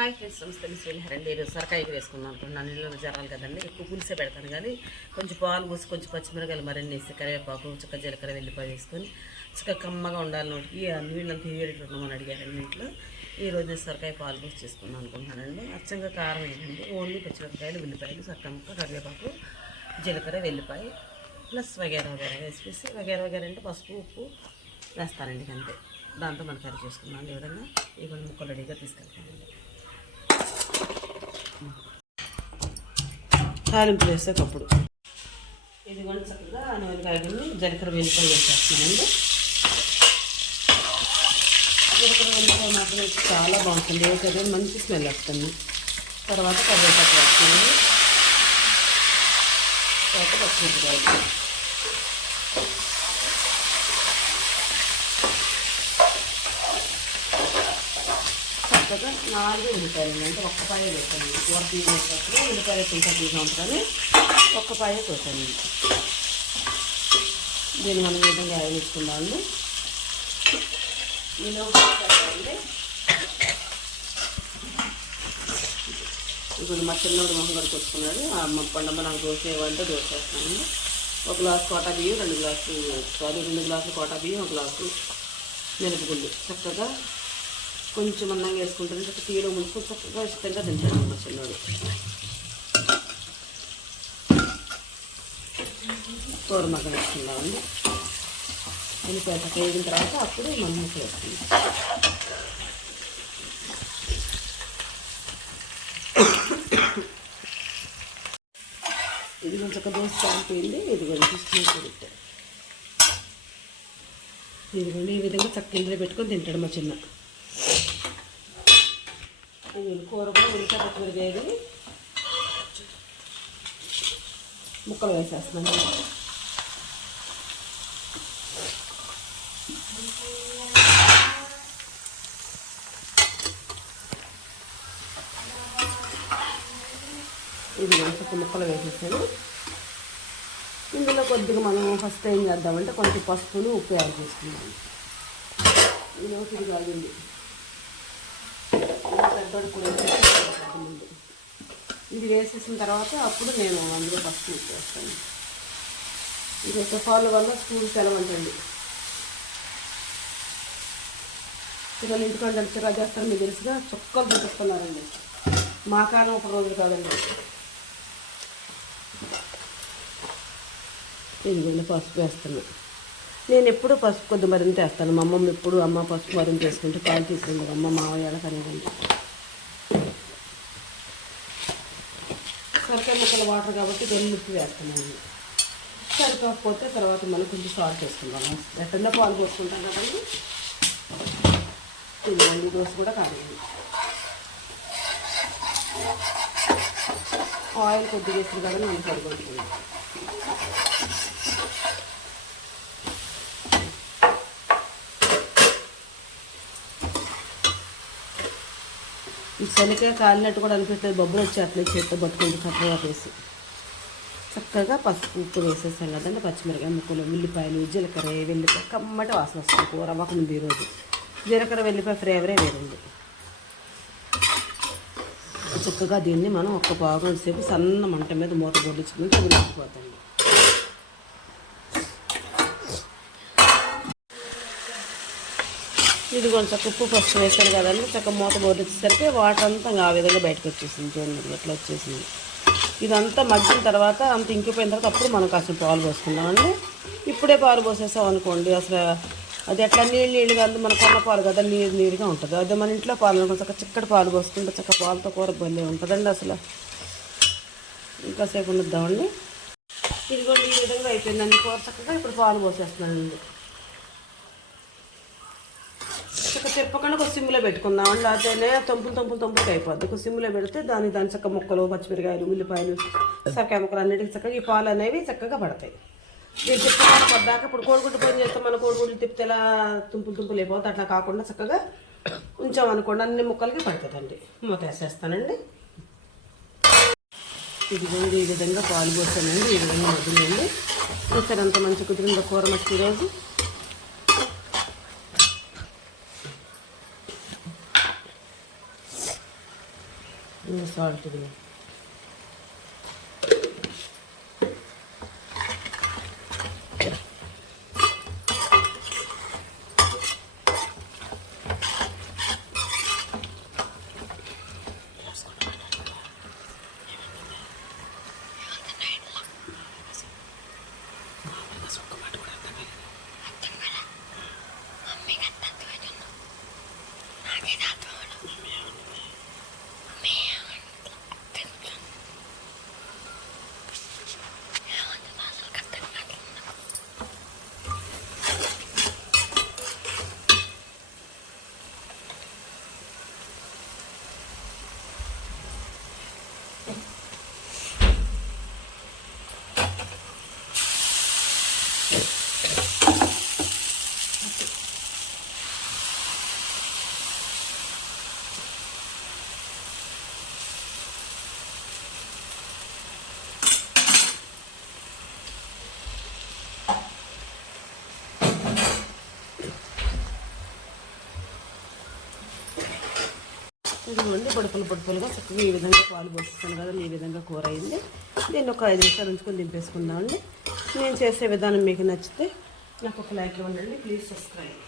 Hi friends, నమస్తే. శ్రీహరండి. ఈరోజు సొరకాయ వేసుకున్నాను అనుకుంటున్నాను. నీళ్ళు జరాలి కదండి, ఎక్కువ పులిసే పెడతాను. కానీ కొంచెం పాలు పోసి కొంచెం పచ్చిమిరకాయలు మరిన్ని వేసి కరివేపాకు చుక్క జీలకర్ర వెల్లిపాయ వేసుకొని చుక్క కమ్మగా ఉండాలి. నోటికి ఆ నీళ్ళంతా తీయడమని అడిగారండి ఇంట్లో. ఈరోజు నేను సొరకాయ పాలు పోసి చేసుకున్నాను అనుకుంటున్నానండి. అచ్చంగా కారం ఏంటండి, ఓన్లీ పచ్చిమిరకాయలు ఉల్లిపాయలు చక్క ముక్క కరివేపాకు జీలకర్ర వెల్లిపాయ ప్లస్ వగేరా వగేరా వేసి వగేరా వగేరా అంటే పసుపు ఉప్పు వేస్తానండి. అంతే. దాంతో మనం కర్రీ చేసుకున్నాను. ఈ విధంగా ఇవన్నీ ముక్కలు రెడీగా తీసుకెళ్తానండి. తాలింపు వేసేటప్పుడు ఇది కూడా చక్కగా నూనెకాయని జీలకర్ర వెల్లిపాయ వేసేస్తున్నానండి. జీలకర్ర వెల్లిపాయ మాత్రం చాలా బాగుంటుంది. ఏ కర్రీ మంచి స్మెల్ వస్తుంది. తర్వాత కరివేపాకు వేస్తుంది. తర్వాత పచ్చిమిరపకాయలు చక్కగా 4 ఉల్లిపాయలు అంటే ఒక్క పాయ వేసాను. కూర తీసేటప్పుడు ఉల్లిపాయలు కొంచెం తీసుకుంటాను, ఒక్క పాయ కోసాను. దీన్ని మనం ఈ విధంగా వేయించుకుందామండి. నేను ఇప్పుడు మా చిన్నోడు మొహం కడుకొచ్చుకున్నాడు. మా పండమ్మ నాకు దోశ ఇవ్వాలంటే దోశ వేస్తానండి. 1 గ్లాసు కోటా బియ్యం, 2 గ్లాసులు కోటా బియ్యం, 1 గ్లాసు మిరపగుళ్ళు చక్కగా కొంచెం అన్నంగా వేసుకుంటాను. చక్కగా తీలో ముంచుకొని చక్కగా ఇష్టంగా తింటాను మా చిన్నోడు. కూర మగ్గ వేసుకుందామండి. ఉల్లిపాయ చక్కగా వేగిన తర్వాత అప్పుడు మనం ముక్క వేసుకుందాం. ఇది కొంచెం చక్కగా దోశ కాలిపోయింది. ఇది కొంచెం తీసుకుని ఇదిగోండి ఈ విధంగా చక్క ఇందులో పెట్టుకొని తింటాడు మా చిన్న. కూర కూడా ఉల్లిపాయ పచ్చిమిరపకాయలు ముక్కలు వేసేస్తున్నాను. ఇది కొంచెం ముక్కలు వేసేసాను. ఇందులో కొద్దిగా మనం ఫస్ట్ ఏం చేద్దామంటే కొంచెం పసుపును ఉప్పు యాడ్ చేసుకుందాం. ఇది ఇది కాగింది. ఇది వేసేసిన తర్వాత అప్పుడు నేను అందులో పసుపు ఉప్పు వేస్తాను. ఇది ఒక ఫాల్ వల్ల స్కూల్ సెలవంటండి. పిల్లలు ఇంటికంటే చిరా చేస్తారు. మీకు తెలుసుగా చుక్కలు చూపిస్తున్నారండి. మా కాలం ఒక రోజులు కాదండి. ఇదిగోండి పసుపు వేస్తున్నాను. నేను ఎప్పుడు పసుపు కొద్ది మరింత వేస్తాను. మా అమ్మమ్మ ఎప్పుడు అమ్మ పసుపు మరింత వేసుకుంటే పాలు తీసుకుంది. అమ్మ మావయ్యాలకు అనేదండి. సరికాయ ముక్కల వాటర్ కాబట్టి వెల్లుల్లి వేస్తున్నాను. సరిపోకపోతే తర్వాత మళ్ళీ కొంచెం సాల్ట్ వేసుకుంటాను. ఎట్టంగా పాలు పోసుకుంటాను కదండి. ఇదిగోండి దోశ కూడా కాదండి. ఆయిల్ కొద్దిగా వేసిన కదా నేను సరిపోతుంది. ఈ శనగకాయ కాలినట్టు కూడా అనిపిస్తుంది. బొబ్బలు వచ్చి అట్లే చేత్తో పట్టుకుంటే చక్కగా వేసి చక్కగా పసుపు ఉప్పు వేసేసాం కదండి. పచ్చిమిరకాయ ముక్కలు ఉల్లిపాయలు జీలకర్ర వెల్లిపాయ కమ్మటి వాసన వస్తుంది. కూర అవ్వకముందు ఈరోజు జీలకర్ర వెల్లిపాయ ఫ్లేవరే వేరండి. చక్కగా దీన్ని మనం ఒక్క పావుగంట సేపు సన్న మంట మీద మూత పొడిచుకుని తగిలిపోతాం. ఇది కొంచెం ఉప్పు పసుపు వేసాను కదండి. చక్కగా మూత బోర్డేసరికి వాటర్ అంతా ఆ విధంగా బయటకు వచ్చేసింది. చూడండి ఎట్లా వచ్చేసింది. ఇదంతా మగ్గిన తర్వాత అంత ఇంకిపోయిన తర్వాత అప్పుడు మనం కాసిన పాలు పోసుకుందామండి. ఇప్పుడే పాలు పోసేసాం అనుకోండి అసలు అది ఎట్లా నీళ్ళుగా అంది. మన కొన్న పాలు కదా నీరుగా ఉంటుంది. అదే మన ఇంట్లో పాలు చక్కగా చిక్కటి పాలు పోసుకుంటే చక్క పాలతో కూర భలే ఉంటుందండి. అసలు ఇంకాసేపు ఉండిద్దామండి. ఇది కూడా ఈ విధంగా అయిపోయిందండి కూర చక్కగా. ఇప్పుడు పాలు పోసేస్తున్నానండి. చక్కగా చెప్పకుండా ఒక సిమ్లో పెట్టుకుందామండి. అదేనే తొంపులు అయిపోద్ది. ఒక సిమ్లో పెడితే దాని చక్క ముక్కలు పచ్చిమిరకాయలు ఉల్లిపాయలు సరకాయ ముక్కలు అన్నిటికీ చక్కగా ఈ పాలు అనేవి చక్కగా పడతాయి. నేను చెప్పుకోవాలి పడ్డాక ఇప్పుడు కోడిగుడ్డు పని చేస్తాం. మన కోడిగుడ్డు తిప్పితే ఎలా తుంపులు అయిపోతుంది. అట్లా కాకుండా చక్కగా ఉంచామనుకోండి అన్ని ముక్కలకి పడుతుందండి. మూత వేసేస్తానండి. ఇదిగోండి ఈ విధంగా పాలు పోసానండి. ఈ విధంగా మగ్గినండి. చూస్తారు అంత మంచి కుదిరిందో కూర మట్టి ఈరోజు. సాల్ట్ ఇది ఇదిగోండి పొడుపులుగా చక్కగా ఈ విధంగా పాలు పోస్తాను కదా ఈ విధంగా కూర అయింది. దీన్ని ఒక 5 నిమిషాలు ఉంచుకొని దింపేసుకుందామండి. నేను చేసే విధానం మీకు నచ్చితే నాకు ఒక లైక్ ఇవ్వండి. Please subscribe.